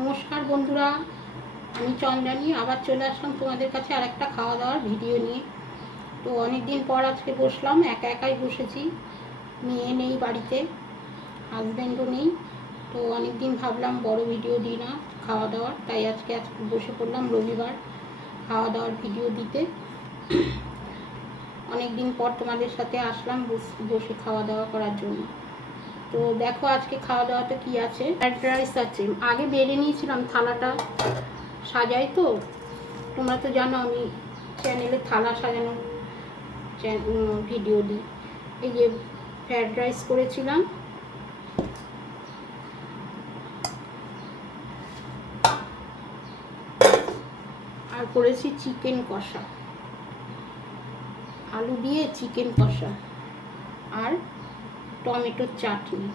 নমস্কার বন্ধুরা, আমি চন্দ্রানী আবার চলে আসলাম তোমাদের কাছে আর একটা খাওয়া দাওয়ার ভিডিও নিয়ে। তো অনেক দিন পর আজকে বসলাম, একা একাই বসেছি, মেয়ে নেই বাড়িতে, হাজব্যান্ডও নেই। তো অনেক দিন ভাবলাম বড় ভিডিও দিই না খাওয়া দাওয়ার, তাই আজকে বসে পড়লাম রবিবার খাওয়া দাওয়ার ভিডিও দিতে। অনেক দিন পর তোমাদের সাথে আসলাম বসে খাওয়া দাওয়া করার জন্য। তো দেখো আজকে খাওয়া দাওয়াটা কি আছে। ফ্রাইড রাইস আছে, আগে বেড়ে নিয়েছিলাম, থালাটা সাজাই তো, তোমরা তো জানো আমি চ্যানেলে থালা সাজানোর ভিডিও দিই। এই যে ফ্রাইড রাইস করেছিলাম, আর করেছি চিকেন কষা, আলু দিয়ে চিকেন কষা আর টমেটোর চাটনি।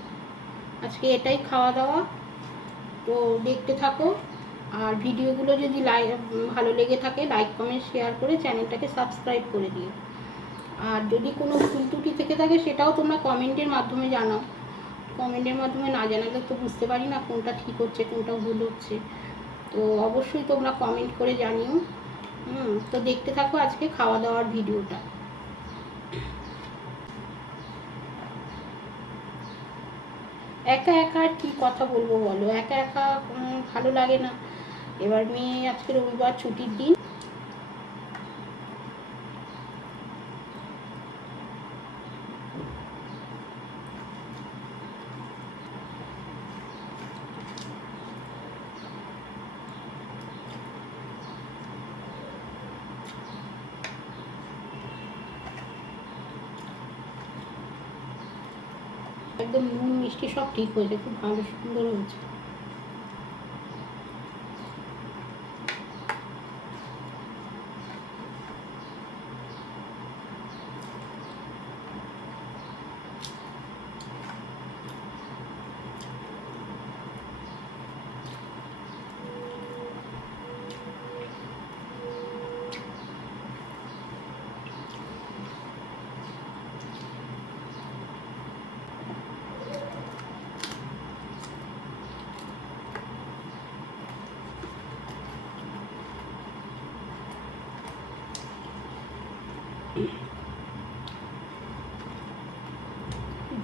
আজকে এটাই খাওয়া দাওয়া। তো দেখতে থাকো, আর ভিডিওগুলো যদি ভালো লেগে থাকে লাইক কমেন্ট শেয়ার করে চ্যানেলটাকে সাবস্ক্রাইব করে দিও। আর যদি কোনো ভুল ত্রুটি থেকে থাকে সেটাও তোমরা কমেন্টের মাধ্যমে জানাও। কমেন্টের মাধ্যমে না জানালে তো বুঝতে পারি না কোনটা ঠিক হচ্ছে কোনটা ভুল হচ্ছে। তো অবশ্যই তোমরা কমেন্ট করে জানিও। তো দেখতে থাকো আজকে খাওয়া দাওয়ার ভিডিওটা। একা একা আর কী কথা বলবো বলো, একা একা ভালো লাগে না। এবার মেয়ে আজকে রবিবার ছুটির দিন, একদম নুন মিষ্টি সব ঠিক হয়েছে, খুব ভালো সুন্দর হয়েছে।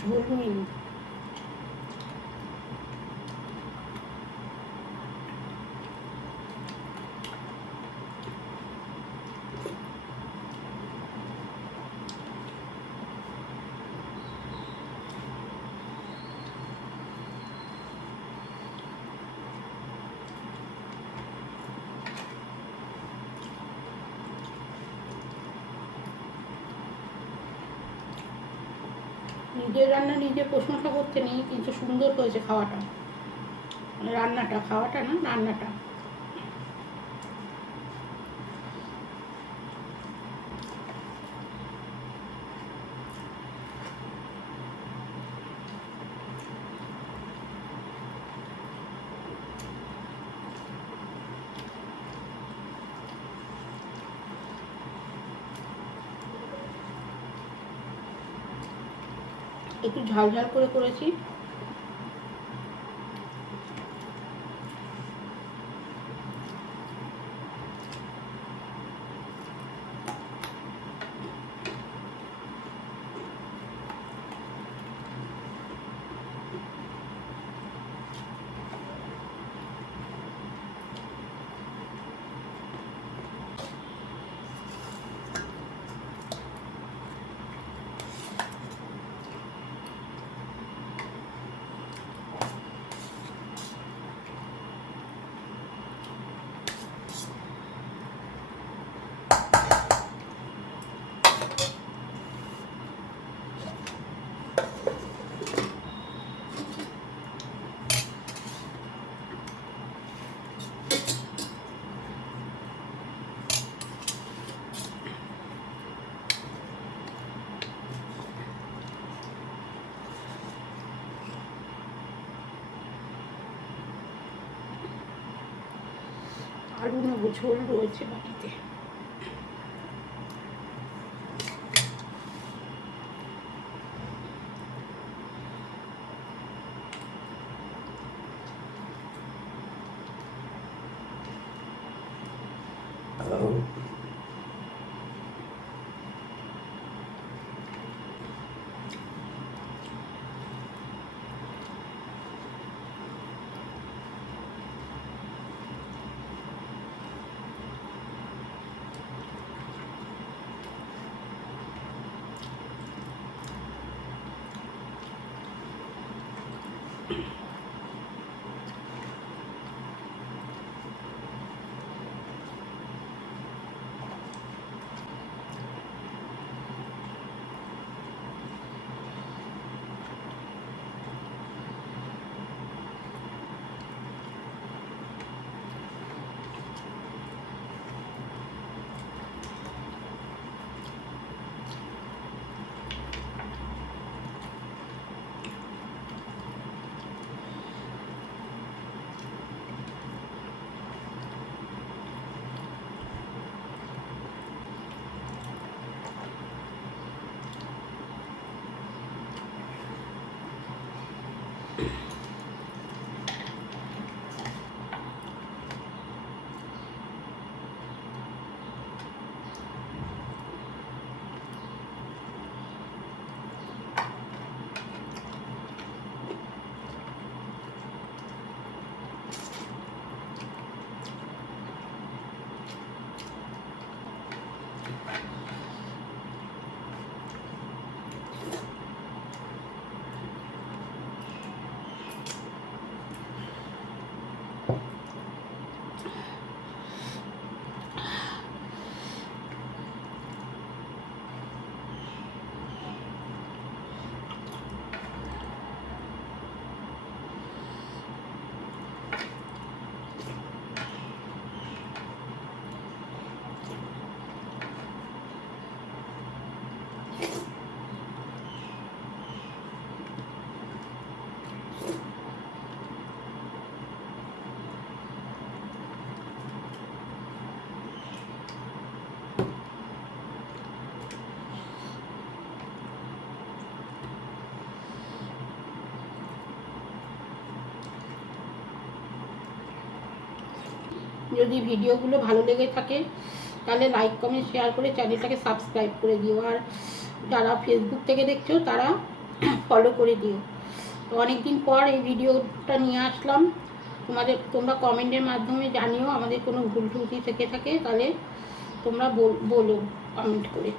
ঝোল নেই, নিজের রান্না নিজে প্রশংসা করতে নেই, কিন্তু সুন্দর হয়েছে খাওয়াটা, রান্নাটা, খাওয়াটা না রান্নাটা। একটু ঝাল ঝাল করে করেছি। আলু নেবো, ঝোল রয়েছে বাটিতে। যদি ভিডিওগুলো ভালো লেগে থাকে তাহলে লাইক কমেন্ট শেয়ার করে চ্যানেলটাকে সাবস্ক্রাইব করে দিও, আর যারা ফেসবুক থেকে দেখছো তারা ফলো করে দিও। তো অনেকদিন পর এই ভিডিওটা নিয়ে আসলাম, তোমরা কমেন্টের মাধ্যমে জানিও আমাদের কোনো ভুল ত্রুটি থেকে থাকে, তাহলে তোমরা বলো কমেন্ট করে।